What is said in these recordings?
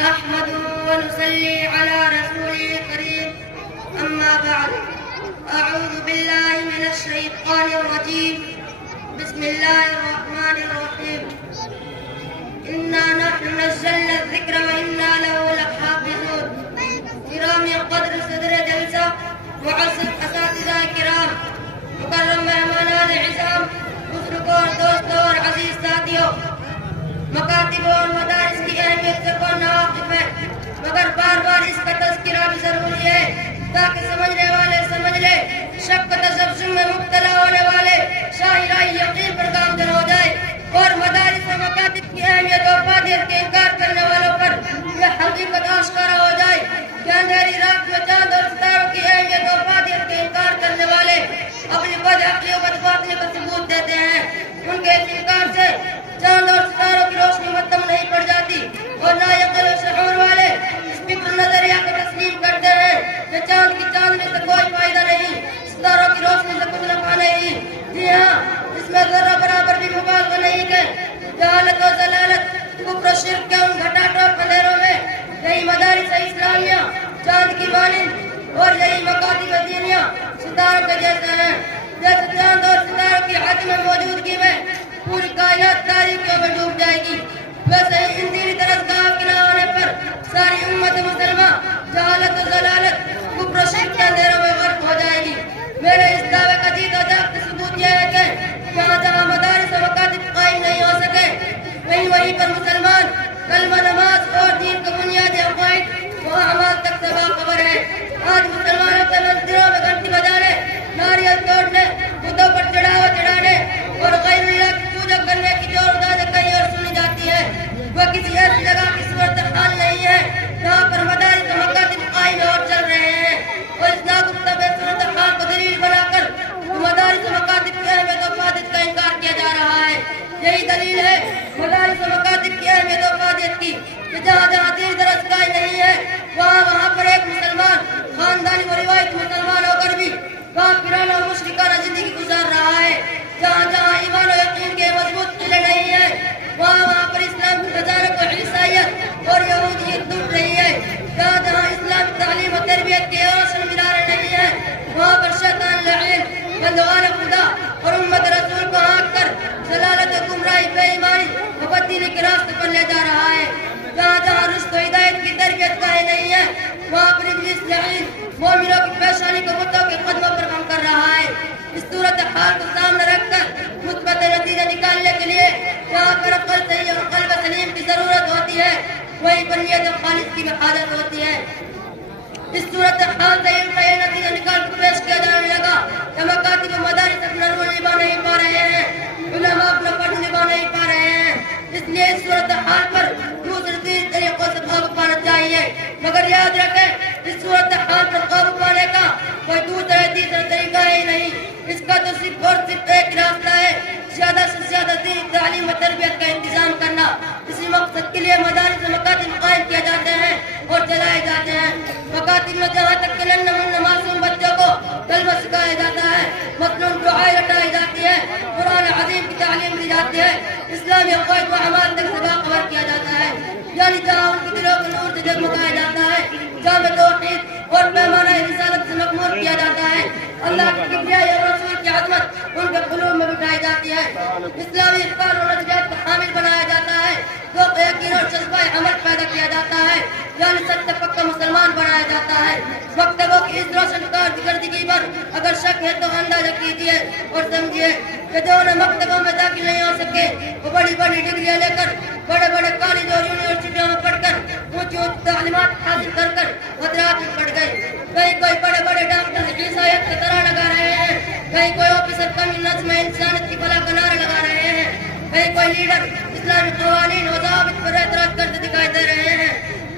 نحمده ونصلي على رسوله الكريم أما بعد أعوذ بالله من الشيطان الرجيم بسم الله الرحمن الرحيم إنا نحن نزلنا الذكر وإنا له لحافظون کرام قدر صدر جلسہ معزز اساتذہ کرام مکرم مہمانان عزام بزرگوں اور دوستوں اور عزیز ساتھیوں مکاتب اور مدارس کی اہمیت سے کون ناواقف ہے مگر بار بار اس کا تذکرہ بھی ضروری ہے تاکہ سمجھنے والے سمجھ لے شک و تذبذب میں مبتلا ہونے والے شاہراہ یقین پر گامزن ہو جائے اور مدارس و مکاتب کی اہمیت و افادیت کے انکار کرنے والوں پر یہ حقیقت آشکارا ہو جائے کہ اندھیری رات میں چاند اور ستاروں کی اہمیت و افادیت کے انکار کرنے والے اپنی بدعقلی و بدباطنی کا ثبوت دیتے ہیں ان کے اس انکار سے چاند اور ستاروں کی روشنی متم نہیں پڑ جاتی اور نہ عقل و شعور والے اس فکر نظریہ کو تسلیم کرتے ہیں کہ چاند کی چاندنی سے کوئی فائدہ نہیں ستاروں کی روشنی سے کچھ نفع نہیں جی ہاں اس میں ذرہ برابر بھی مبالغہ نہیں کہ جہالت و ضلالت کفر و شرک کے ان گھٹا ٹوپ اندھیروں میں یہی مدارس اسلامیہ چاند کی مانند اور یہی مکاتب دینیہ ستاروں کے جیسے ہیں جیسے چاند اور ستاروں کی عدم موجودگی میں پوری کائنات تاریکیوں میں ڈوب جائے گی ویسے ہی ان دینی درسگاہ کے نہ ہونے پر ساری امت مسلمہ جہالت و ضلالت کفر و شرک کے اندھیروں میں غرق ہو جائے گی میرے اس دعوے کا جیت و جاگت ثبوت یہ ہے کہ جہاں جہاں مدارس و مکاتب قائم نہیں ہو سکے وہیں پر مسلمان کلمہ نماز اور دین کے بنیادی عقائد و اعمال تک سے باخبر ہے آج مسلمانوں کے مندروں میں گھنٹی بجانے ناریل توڑنے بتوں پر چڑھاوا چڑھانے اور غیر اللہ کی پوجا کرنے کی جو اذانیں کہیں اور سنی جاتی ہے وہ کسی ایسی جگہ کی صورتحال نہیں ہے جہاں پر مدارس و مکاتب قائم اور چل رہے ہیں اور اس ناگفتہ بے صورتحال کو دلیل بنا کر مدارس و مکاتب کی اہمیت و افادیت کا انکار کیا جا رہا ہے یہی دلیل ہے مدارس و مکاتب کی اہمیت و افادیت کی کہ جہاں جہاں دین درس قائم نہیں ہے وہاں پر ایک مسلمان خاندانی و روایت مسلمان ہو کر بھی کافرانہ و مشرکانہ زندگی گزار رہا ہے جہاں جہاں ایمان و یقین کے مضبوط قلعے نہیں ہے وہاں پر اسلام کی تجارت و عیسائیت اور یہودیت ڈوب رہی ہے جہاں جہاں اسلام کی تعلیم و تربیت کے روشن مینارے نہیں ہے وہاں پر شیطان لعین بندگان خدا اور امت رسول کو ہانک کر ضلالت و گمراہی بے ایمانی و بددینی کے راستے پر لے جا رہا ہے جہاں جہاں رشد و ہدایت کی تربیت گاہیں نہیں ہے وہاں پر ابلیس لعین مومنوں کی پیشانی کو بتوں کے قدموں پر خم کر رہا ہے اس صورتحال کو سامنے رکھ کر مثبت نتیجے نکالنے کے لیے جہاں پر عقل صحیح اور قلب سلیم کی ضرورت ہوتی ہے وہیں پر نیت خالص کی بھی حاجت ہوتی ہے اس صورتحال سے ان کا یہ نتیجہ نکال کر پیش کیا جانے لگا کہ مکاتب و مدارس اپنا رول نبھا نہیں پا رہے ہیں علماء اپنا فرض نبھا نہیں پا رہے ہیں اس لیے اس صورتحال پر دوسرے تین طریقوں سے قابو پانا چاہیے مگر یاد رکھیں اس صورتحال پر قابو پانے کا کوئی دوسرا تیسرا طریقہ ہی نہیں اس کا تو صرف اور صرف ایک راستہ ہے زیادہ سے زیادہ دینی تعلیم و تربیت کا انتظام کرنا اسی مقصد کے لیے مدارس و مکاتب قائم کیے جاتے ہیں اور چلائے جاتے ہیں مکاتب میں جہاں تک کہ ننھے منھے معصوم بچوں کو کلمہ سکھایا جاتا ہے مطلوب دعائیں رٹائی جاتی ہے قرآن عظیم کی تعلیم دی جاتی ہے اسلامی عقائد و اعمال تک سے باخبر کیا جاتا ہے یعنی جہاں ان کے دلوں کے نور سے جگمگایا جاتا ہے جامع توحید اور پیمانہ رسالت سے مغمور کیا جاتا ہے اللہ کی کبریائی اور رسول کی عظمت ان کے قلوب میں بٹھائی جاتی ہے اسلامی افکار اور نظریات کو حامل بنایا جاتا ہے ذوق یقین اور جذبہ عمل پیدا کیا جاتا ہے یعنی سچ پکا مسلمان بنایا جاتا ہے مکتبوں کی اس روشن کارکردگی پر اگر شک ہے تو اندازہ کیجیے اور سمجھیے کہ جو انہیں مکتبوں میں داخل نہیں ہو سکے وہ بڑی بڑی ڈگریاں لے کر بڑے بڑے کالج اور یونیورسٹیوں میں پڑھ کر اونچی اونچی تعلیمات حاصل کر خطرات میں پڑ گئے کہیں کوئی بڑے بڑے ڈاکٹر عیسائیت کا طرح لگا رہے ہیں کہیں کوئی آفیسر قومی نظم انسانیت کی فلاح کا نعرہ لگا رہے ہیں کہیں کوئی لیڈر اسلامی قوانین و ضوابط پر اعتراض کرتے دکھائی دے رہے ہیں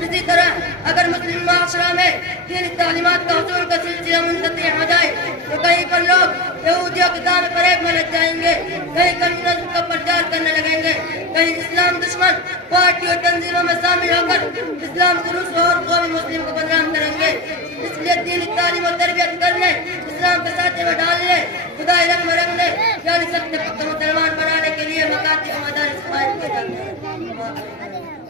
اسی طرح اگر مسلم معاشرہ میں دینی تعلیمات کا حصول کا سلسلہ منقطع ہو جائے تو کہیں پر لوگ یہودیوں کے دامن پر ایک میں لگ جائیں گے کہیں کمیونزم کا پرچار کرنے لگیں گے کہیں اسلام دشمن پارٹی اور تنظیموں میں شامل ہو کر اسلام دروس اور قومی مسلم کو بدنام کریں گے اس لیے دینی تعلیم و تربیت کرنے اسلام کے ساتھے میں ڈالنے خدائی رنگ میں رنگنے یعنی سچے پکے مسلمان بنانے کے لیے مکاتب و مدارس قائم کیے جاتے ہیں